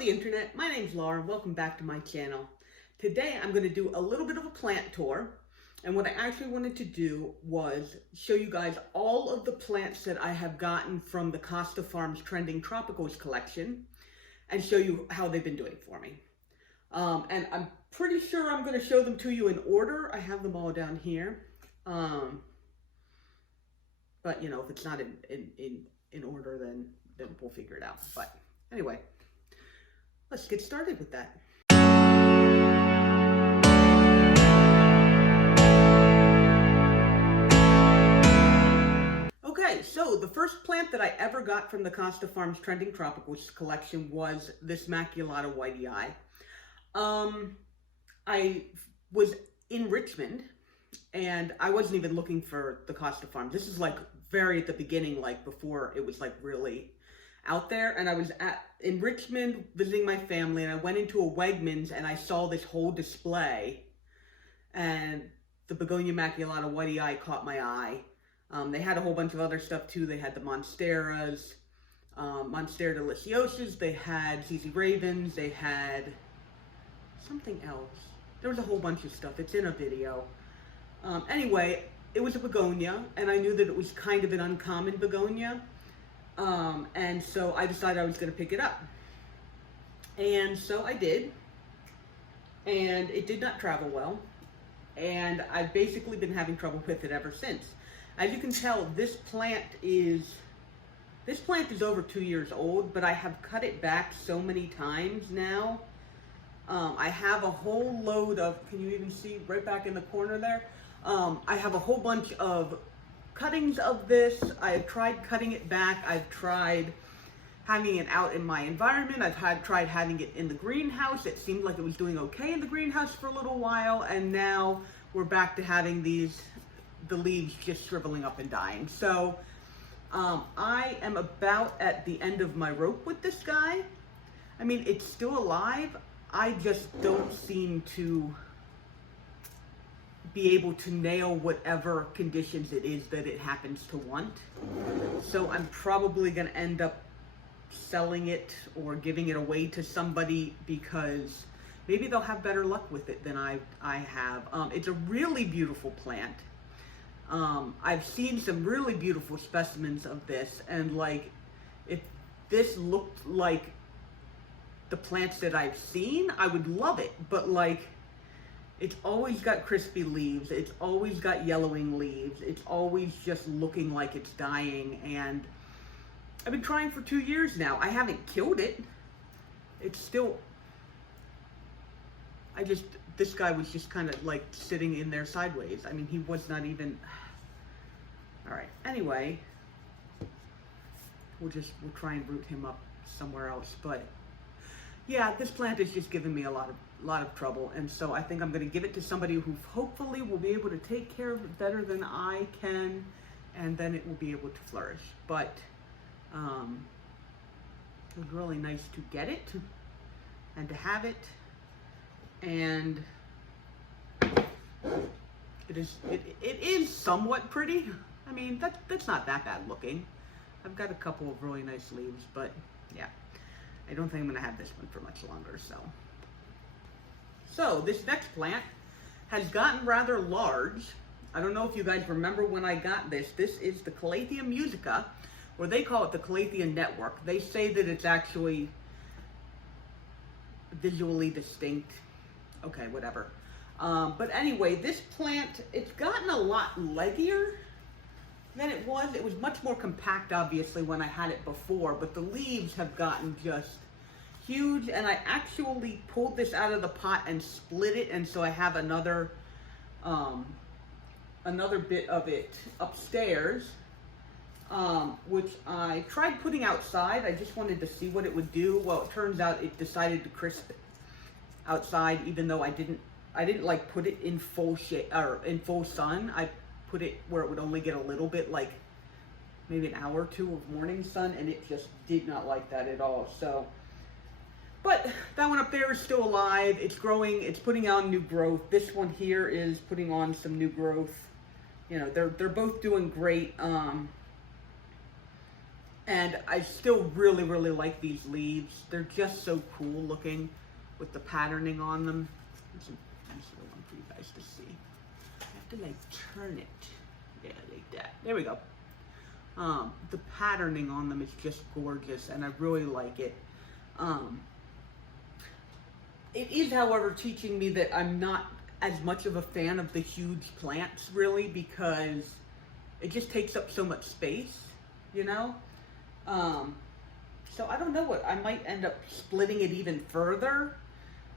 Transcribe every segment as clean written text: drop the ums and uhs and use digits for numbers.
the internet, my name's Laura, welcome back to my channel. Today I'm going to do a little bit of a plant tour, and what I actually wanted to do was show you guys all of the plants that I have gotten from the Costa Farms Trending Tropicals collection and show you how they've been doing for me. And I'm pretty sure I'm going to show them to you in order. I have them all down here. But you know, if it's not in order, then we'll figure it out. But anyway, let's get started with that. Okay, so the first plant that I ever got from the Costa Farms Trending Tropicals collection was this immaculata whitey eye. I was in Richmond, and I wasn't even looking for the Costa Farms. This is like very at the beginning, like before it was like really out there. And I was in Richmond visiting my family, and I went into a Wegmans and I saw this whole display, and the Begonia immaculata whitey eye caught my eye. They had a whole bunch of other stuff too. They had the Monsteras, Monstera deliciosas, they had ZZ Ravens, they had something else. There was a whole bunch of stuff. It's in a video. Anyway, it was a begonia, and I knew that it was kind of an uncommon begonia. And so I decided I was going to pick it up. And so I did. And it did not travel well. And I've basically been having trouble with it ever since. As you can tell, this plant is over 2 years old, but I have cut it back so many times now. I have a whole load of, can you even see right back in the corner there? I have a whole bunch of cuttings of this. I've tried cutting it back. I've tried having it out in my environment. I've tried having it in the greenhouse. It seemed like it was doing okay in the greenhouse for a little while, and now we're back to having the leaves just shriveling up and dying. So I am about at the end of my rope with this guy. I mean, it's still alive. I just don't seem to be able to nail whatever conditions it is that it happens to want. So I'm probably going to end up selling it or giving it away to somebody, because maybe they'll have better luck with it than I have. It's a really beautiful plant. I've seen some really beautiful specimens of this, and like, if this looked like the plants that I've seen, I would love it. But like, it's always got crispy leaves, it's always got yellowing leaves, it's always just looking like it's dying. And I've been trying for 2 years now. I haven't killed it. It's still, this guy was just kind of like sitting in there sideways. I mean, he was not even, all right, anyway, we'll try and root him up somewhere else. But yeah, this plant is just giving me a lot of trouble, and so I think I'm going to give it to somebody who hopefully will be able to take care of it better than I can, and then it will be able to flourish. But it was really nice to get it and to have it, and it is somewhat pretty. I mean, that's not that bad looking. I've got a couple of really nice leaves, but yeah, I don't think I'm going to have this one for much longer. So this next plant has gotten rather large. I don't know if you guys remember when I got this. This is the Calathea musica, or they call it the Calathea network. They say that it's actually visually distinct. Okay, whatever. But anyway, this plant, it's gotten a lot leggier than it was. It was much more compact, obviously, when I had it before, but the leaves have gotten just huge. And I actually pulled this out of the pot and split it, and so I have another bit of it upstairs, which I tried putting outside. I just wanted to see what it would do. Well, it turns out it decided to crisp outside, even though I didn't like put it in full shade or in full sun. I put it where it would only get a little bit, like maybe an hour or two of morning sun, and it just did not like that at all. So, but that one up there is still alive. It's growing. It's putting on new growth. This one here is putting on some new growth. You know, they're both doing great. And I still really, really like these leaves. They're just so cool looking with the patterning on them. It's a nice little one for you guys to see. I have to like turn it. Yeah, like that. There we go. The patterning on them is just gorgeous and I really like it. It is, however, teaching me that I'm not as much of a fan of the huge plants really, because it just takes up so much space, you know? So I don't know what, I might end up splitting it even further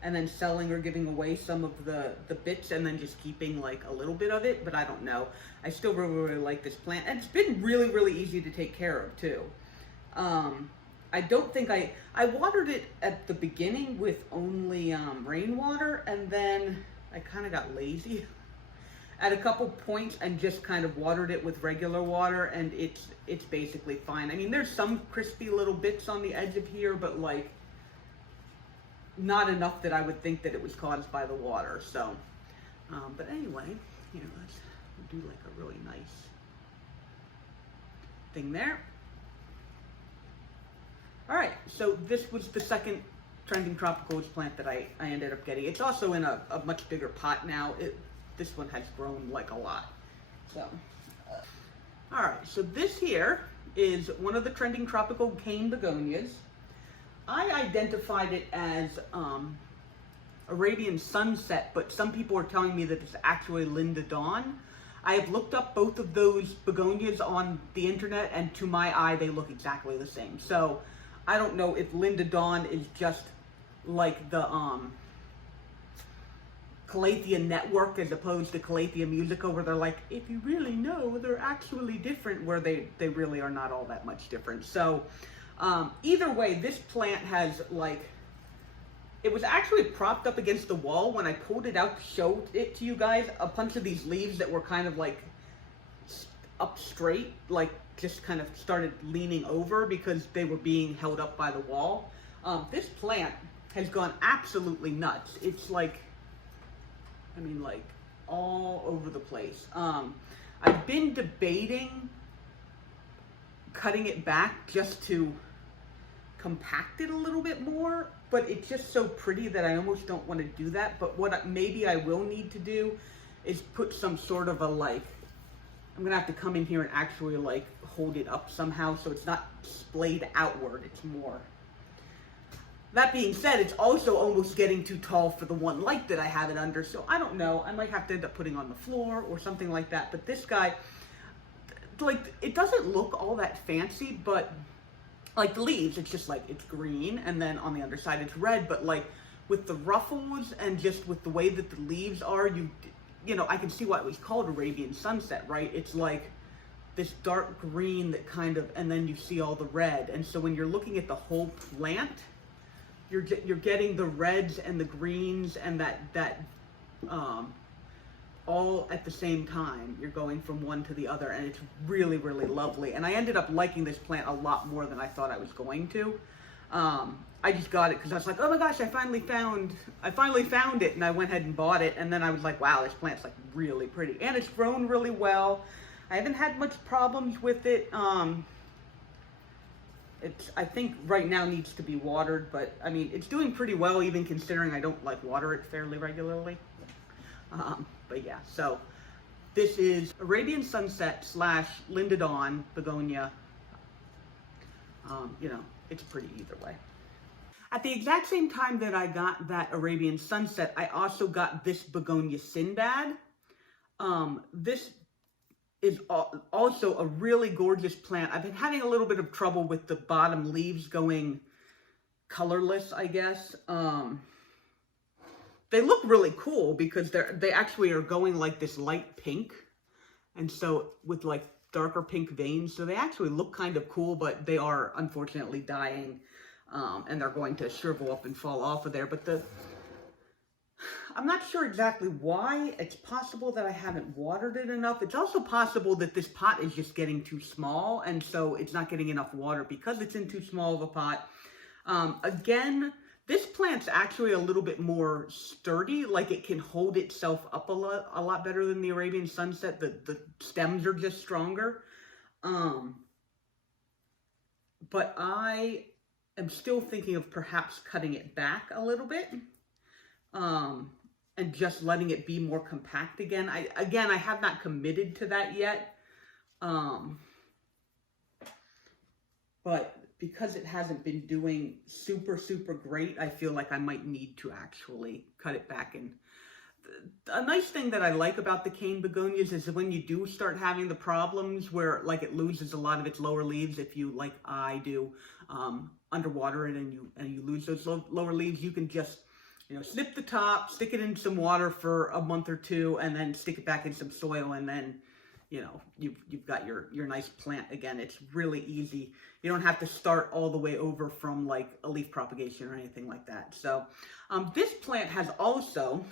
and then selling or giving away some of the bits and then just keeping like a little bit of it, but I don't know. I still really, really like this plant, and it's been really, really easy to take care of too. I don't think I watered it at the beginning with only rainwater, and then I kind of got lazy at a couple points and just kind of watered it with regular water, and it's basically fine. I mean, there's some crispy little bits on the edge of here, but like not enough that I would think that it was caused by the water. So, but anyway, here, let's do like a really nice thing there. All right, so this was the second trending tropicals plant that I ended up getting. It's also in a much bigger pot now. This one has grown like a lot. So, all right, so this here is one of the trending tropical cane begonias. I identified it as Arabian sunset, but some people are telling me that it's actually Linda Dawn. I have looked up both of those begonias on the internet, and to my eye, they look exactly the same. So I don't know if Linda Dawn is just like the Calathea network as opposed to Calathea musica, where they're like, if you really know, they're actually different, where they really are not all that much different. So either way, this plant has like, it was actually propped up against the wall when I pulled it out to show it to you guys. A bunch of these leaves that were kind of like up straight, like just kind of started leaning over because they were being held up by the wall. This plant has gone absolutely nuts. It's like, I mean, like all over the place. I've been debating cutting it back just to compact it a little bit more, but it's just so pretty that I almost don't want to do that. But what maybe I will need to do is put some sort of a like, I'm gonna have to come in here and actually like hold it up somehow so it's not splayed outward, it's more. That being said, it's also almost getting too tall for the one light that I have it under, so I don't know, I might have to end up putting on the floor or something like that. But this guy, like, it doesn't look all that fancy, but like the leaves, it's just like, it's green, and then on the underside it's red, but like with the ruffles and just with the way that the leaves are, you know, I can see why it was called Arabian sunset, right? It's like this dark green that kind of, and then you see all the red. And so when you're looking at the whole plant, you're getting the reds and the greens and that all at the same time. You're going from one to the other, and it's really, really lovely. And I ended up liking this plant a lot more than I thought I was going to. I just got it because I was like, oh my gosh, I finally found it, and I went ahead and bought it. And then I was like, wow, this plant's like really pretty, and it's grown really well. I haven't had much problems with it. I think right now needs to be watered, but I mean, it's doing pretty well, even considering I don't like water it fairly regularly. But yeah, so this is Arabian sunset / Linda Dawn begonia. You know, it's pretty either way. At the exact same time that I got that Arabian sunset, I also got this begonia sinbad. This is also a really gorgeous plant. I've been having a little bit of trouble with the bottom leaves going colorless, I guess. They look really cool because they actually are going like this light pink, and so with like darker pink veins, so they actually look kind of cool, but they are unfortunately dying, and they're going to shrivel up and fall off of there. But I'm not sure exactly why. It's possible that I haven't watered it enough. It's also possible that this pot is just getting too small, and so it's not getting enough water because it's in too small of a pot. Again, this plant's actually a little bit more sturdy, like it can hold itself up a lot better than the Arabian sunset. The stems are just stronger. but I am still thinking of perhaps cutting it back a little bit, and just letting it be more compact again. I have not committed to that yet, but because it hasn't been doing super great, I feel like I might need to actually cut it back. And a nice thing that I like about the cane begonias is that when you do start having the problems where like it loses a lot of its lower leaves, if you, like I do, underwater it and you lose those lower leaves, you can just, you know, snip the top, stick it in some water for a month or two, and then stick it back in some soil, and then, you know, you've got your nice plant again. It's really easy. You don't have to start all the way over from like a leaf propagation or anything like that. So this plant has also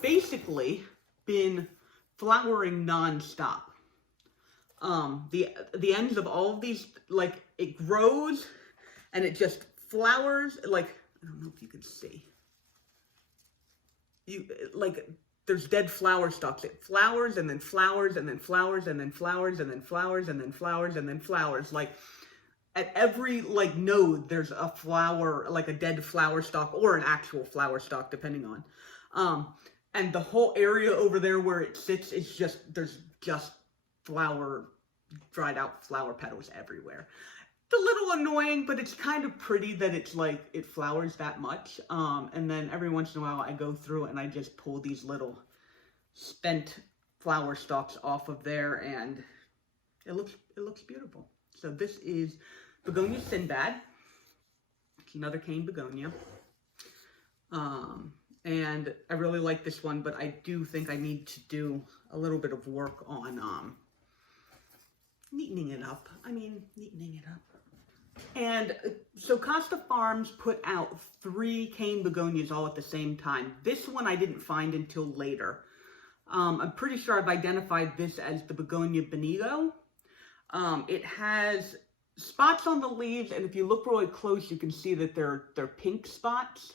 basically been flowering non-stop. The ends of all of these, like, it grows and it just flowers, like, I don't know if you can see. Like, there's dead flower stalks. It flowers and then flowers and then flowers and then flowers and then flowers and then flowers and then flowers. Like, at every, like, node, there's a flower, like a dead flower stalk or an actual flower stalk, depending on. And the whole area over there where it sits is just, there's just dried out flower petals everywhere. It's a little annoying, but it's kind of pretty that it's like, it flowers that much. And then every once in a while I go through and I just pull these little spent flower stalks off of there, and it looks beautiful. So this is Begonia Sinbad. It's another cane begonia. And I really like this one, but I do think I need to do a little bit of work on neatening it up. And so Costa Farms put out 3 cane begonias all at the same time. This one I didn't find until later. I'm pretty sure I've identified this as the Begonia bonito. It has spots on the leaves, and if you look really close, you can see that they're pink spots.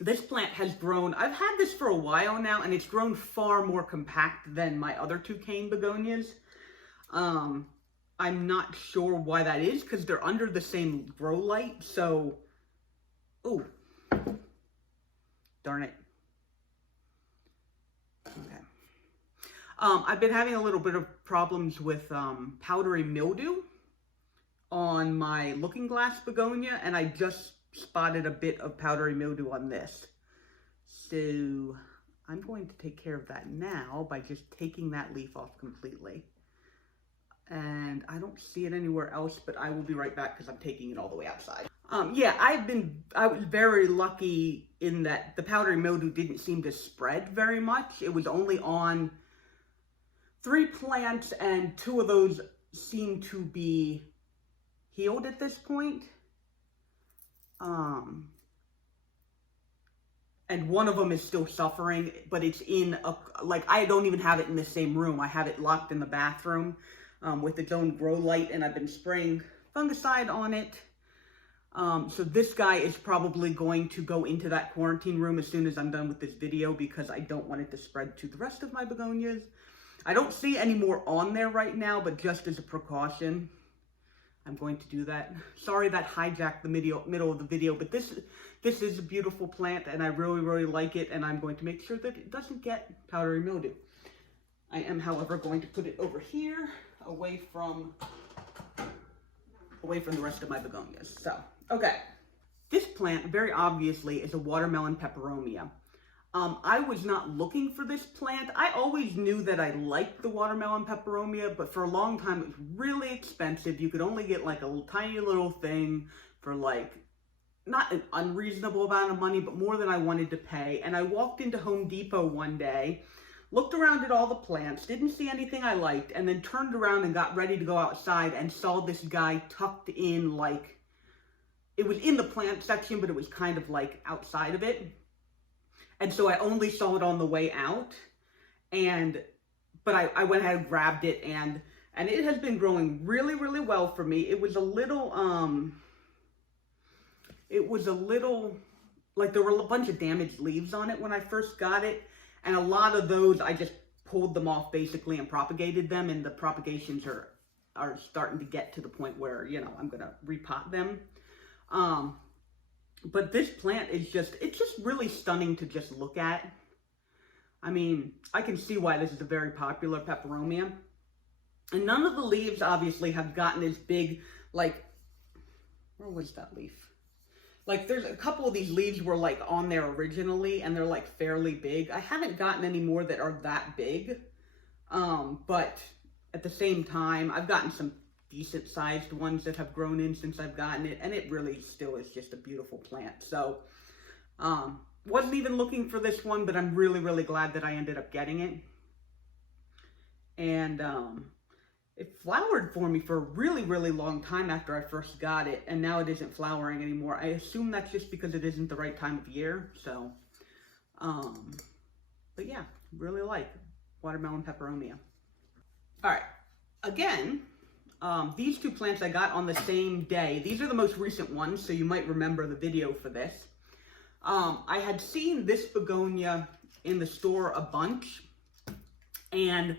This plant has grown, I've had this for a while now, and it's grown far more compact than my other 2 cane begonias. I'm not sure why that is, because they're under the same grow light, so, ooh, darn it. Okay. I've been having a little bit of problems with powdery mildew on my looking glass begonia, and I just spotted a bit of powdery mildew on this. So I'm going to take care of that now by just taking that leaf off completely. And I don't see it anywhere else, but I will be right back because I'm taking it all the way outside. Yeah, I was very lucky in that the powdery mildew didn't seem to spread very much. It was only on 3 plants, and 2 of those seem to be healed at this point. And one of them is still suffering, but it's in like, I don't even have it in the same room. I have it locked in the bathroom with its own grow light, and I've been spraying fungicide on it. So this guy is probably going to go into that quarantine room as soon as I'm done with this video, because I don't want it to spread to the rest of my begonias. I don't see any more on there right now, but just as a precaution, I'm going to do that. Sorry that hijacked the middle of the video, but this is a beautiful plant, and I really like it, and I'm going to make sure that it doesn't get powdery mildew. I am, however, going to put it over here, away from the rest of my begonias. So, okay. This plant, very obviously, is a watermelon peperomia. I was not looking for this plant. I always knew that I liked the watermelon peperomia, but for a long time it was really expensive. You could only get like a tiny little thing for like, not an unreasonable amount of money, but more than I wanted to pay. And I walked into Home Depot one day, looked around at all the plants, didn't see anything I liked, and then turned around and got ready to go outside and saw this guy tucked in, like, it was in the plant section, but it was kind of like outside of it. And so I only saw it on the way out, but I went ahead and grabbed it, and it has been growing really well for me. It was a little, like, there were a bunch of damaged leaves on it when I first got it, and a lot of those I just pulled them off basically and propagated them, and the propagations are are starting to get to the point where, you know, I'm going to repot them. But this plant is it's just really stunning to just look at. I mean, I can see why this is a very popular peperomia. And none of the leaves, obviously, have gotten as big, like, where was that leaf? Like, there's a couple of these leaves were, like, on there originally, and they're, like, fairly big. I haven't gotten any more that are that big. But at the same time, I've gotten some decent-sized ones that have grown in since I've gotten it, and it really still is just a beautiful plant. So, wasn't even looking for this one, but I'm really, really glad that I ended up getting it. And, it flowered for me for a really, really long time after I first got it, and now it isn't flowering anymore. I assume that's just because it isn't the right time of year, so, but yeah, really like watermelon peperomia. All right, again, these two plants I got on the same day. These are the most recent ones, so you might remember the video for this. I had seen this begonia in the store a bunch, and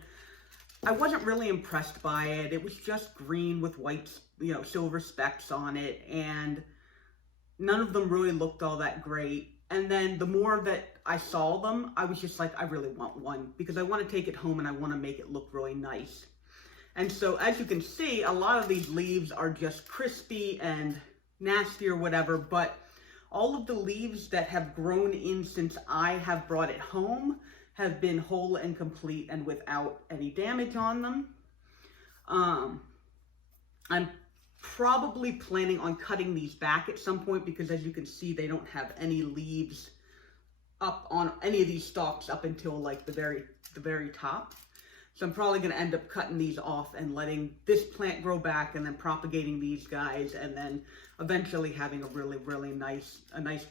I wasn't really impressed by it. It was just green with white, you know, silver specks on it, and none of them really looked all that great. And then the more that I saw them, I was just like, I really want one, because I want to take it home and I want to make it look really nice. And so, as you can see, a lot of these leaves are just crispy and nasty or whatever, but all of the leaves that have grown in since I have brought it home have been whole and complete and without any damage on them. I'm probably planning on cutting these back at some point, because as you can see, they don't have any leaves up on any of these stalks up until like the very top. So I'm probably going to end up cutting these off and letting this plant grow back, and then propagating these guys, and then eventually having a really, really nice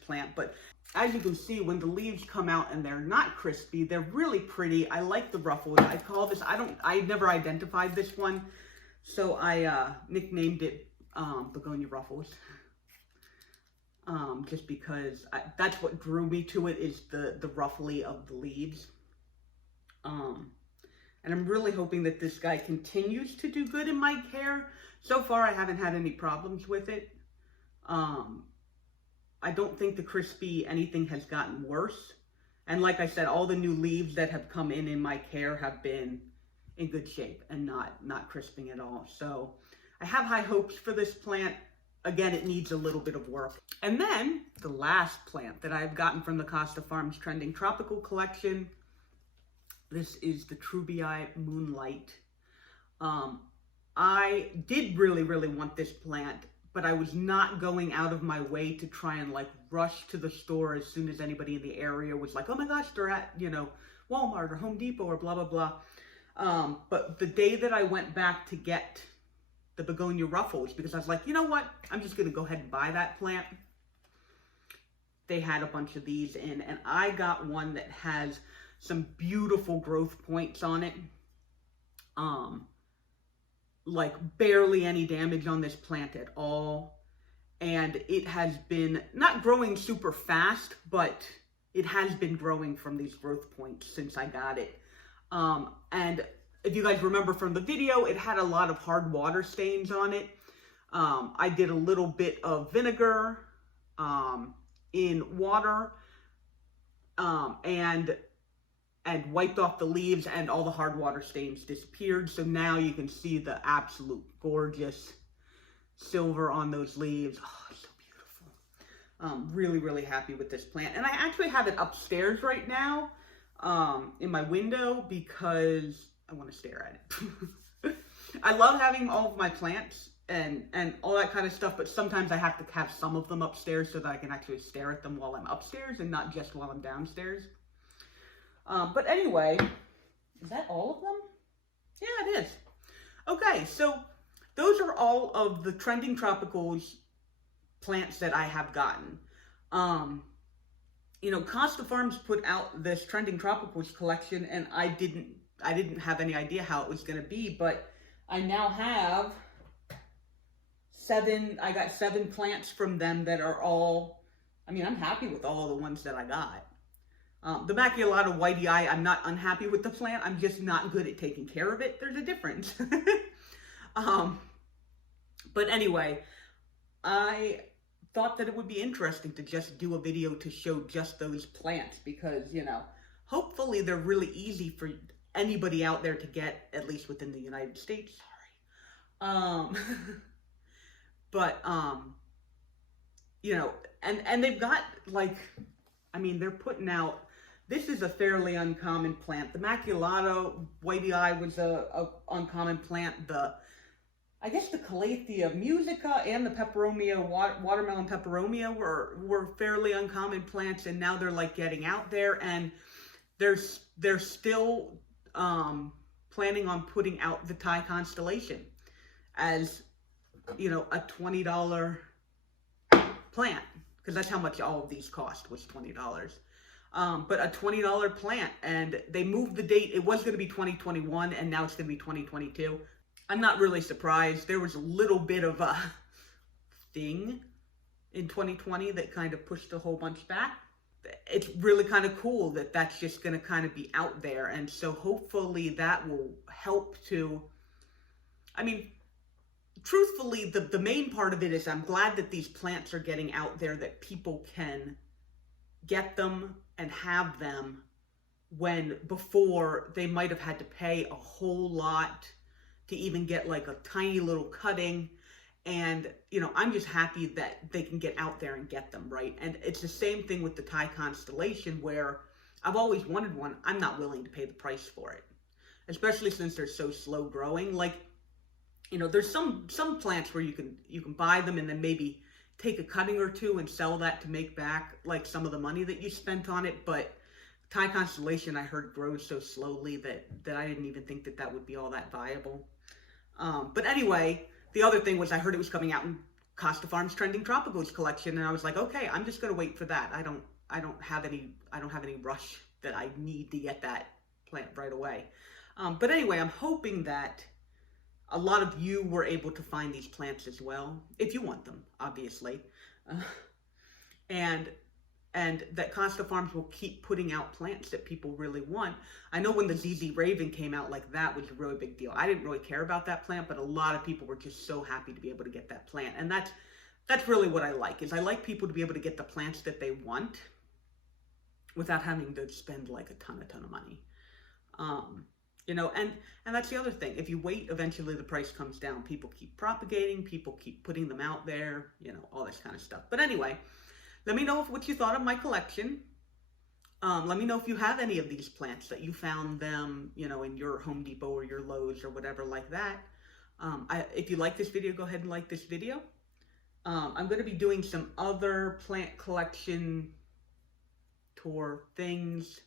plant. But as you can see, when the leaves come out and they're not crispy, they're really pretty. I like the ruffles. I call this, I never identified this one, so I nicknamed it Begonia Ruffles. Just because that's what drew me to it, is the ruffly of the leaves. And I'm really hoping that this guy continues to do good in my care. So far, I haven't had any problems with it. I don't think the crispy anything has gotten worse. And like I said, all the new leaves that have come in my care have been in good shape and not crisping at all. So I have high hopes for this plant. Again, it needs a little bit of work. And then the last plant that I've gotten from the Costa Farms Trending Tropical Collection. This is the Trubia Moonlight. I did really, really want this plant, but I was not going out of my way to try and like rush to the store as soon as anybody in the area was like, oh my gosh, they're at, you know, Walmart or Home Depot or blah, blah, blah. But the day that I went back to get the Begonia Ruffles, because I was like, you know what, I'm just going to go ahead and buy that plant. They had a bunch of these in, and I got one that has some beautiful growth points on it. Like barely any damage on this plant at all. And it has been not growing super fast, but it has been growing from these growth points since I got it. And if you guys remember from the video, it had a lot of hard water stains on it. I did a little bit of vinegar in water and wiped off the leaves, and all the hard water stains disappeared. So now you can see the absolute gorgeous silver on those leaves. Oh, so beautiful. Really, really happy with this plant. And I actually have it upstairs right now in my window because I want to stare at it. I love having all of my plants and all that kind of stuff, but sometimes I have to have some of them upstairs so that I can actually stare at them while I'm upstairs and not just while I'm downstairs. But anyway, is that all of them? Yeah, it is. Okay, so those are all of the Trending Tropicals plants that I have gotten. You know, Costa Farms put out this Trending Tropicals collection, and I didn't have any idea how it was going to be, but I now have I got 7 plants from them that are all, I mean, I'm happy with all of the ones that I got. The immaculata whitey eye, I'm not unhappy with the plant. I'm just not good at taking care of it. There's a difference. But anyway, I thought that it would be interesting to just do a video to show just those plants because, you know, hopefully they're really easy for anybody out there to get, at least within the United States. Sorry. But, you know, and they've got, like, I mean, they're putting out, this is a fairly uncommon plant. The immaculata whitey eye was a uncommon plant. I guess the Calathea musica and the Peperomia, watermelon Peperomia were fairly uncommon plants, and now they're like getting out there, and they're still planning on putting out the Thai constellation as, you know, a $20 plant, because that's how much all of these cost, was $20. But a $20 plant, and they moved the date. It was going to be 2021, and now it's going to be 2022. I'm not really surprised. There was a little bit of a thing in 2020 that kind of pushed a whole bunch back. It's really kind of cool that that's just going to kind of be out there. And so hopefully that will help to, I mean, truthfully, the main part of it is I'm glad that these plants are getting out there, that people can get them and have them when before they might have had to pay a whole lot to even get like a tiny little cutting. And, you know, I'm just happy that they can get out there and get them, right? And it's the same thing with the Thai constellation, where I've always wanted one. I'm not willing to pay the price for it, especially since they're so slow growing. Like, you know, there's some plants where you can buy them and then maybe take a cutting or two and sell that to make back like some of the money that you spent on it. But Thai constellation, I heard, grows so slowly that I didn't even think that would be all that viable. But anyway, the other thing was I heard it was coming out in Costa Farms Trending Tropicals collection, and I was like, okay, I'm just gonna wait for that. I don't have any rush that I need to get that plant right away. But anyway, I'm hoping that a lot of you were able to find these plants as well, if you want them, obviously. And that Costa Farms will keep putting out plants that people really want. I know when the ZZ Raven came out, like, that was a really big deal. I didn't really care about that plant, but a lot of people were just so happy to be able to get that plant. And that's really what I like, is I like people to be able to get the plants that they want without having to spend like a ton of money. You know, and that's the other thing. If you wait, eventually the price comes down. People keep propagating, people keep putting them out there, you know, all this kind of stuff. But anyway, let me know what you thought of my collection. Let me know if you have any of these plants, that you found them, you know, in your Home Depot or your Lowe's or whatever like that. If you like this video, go ahead and like this video. I'm going to be doing some other plant collection tour things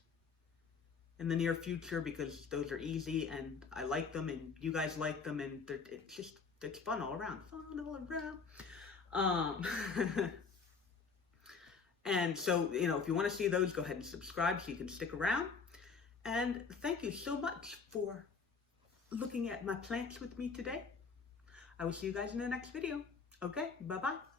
in the near future, because those are easy and I like them and you guys like them, and it's fun all around. And so, you know, if you want to see those, go ahead and subscribe so you can stick around. And thank you so much for looking at my plants with me today. I will see you guys in the next video. Okay, bye-bye.